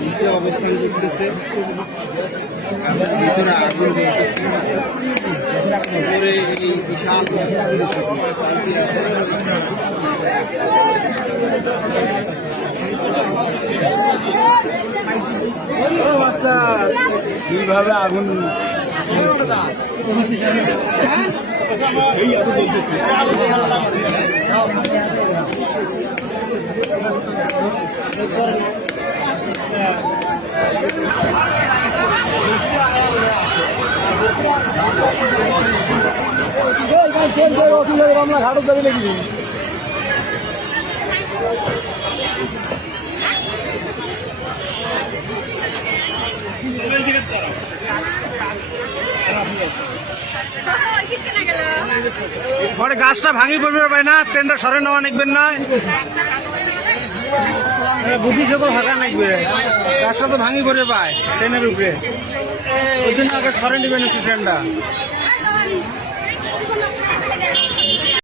নিচে অবস্থান করতেছে, ভিতরে আগুন জ্বলতেছে, উপরে এই বিশাল কিভাবে আগুন এই আগুন জ্বলতেছে। আমরা ঘাটত যাবি নাকি? পরে গাছটা ভাঙি পড়বে পাই না, ট্রেনটা সরে নেওয়া নিকবেন না, বুদ্ধি থেকে ফাঁকা নাকবে, গাছটা তো ভাঙি পড়বে পায় ট্রেনের উপরে, ওই জন্য আগে সরে নেবেন ট্রেনটা।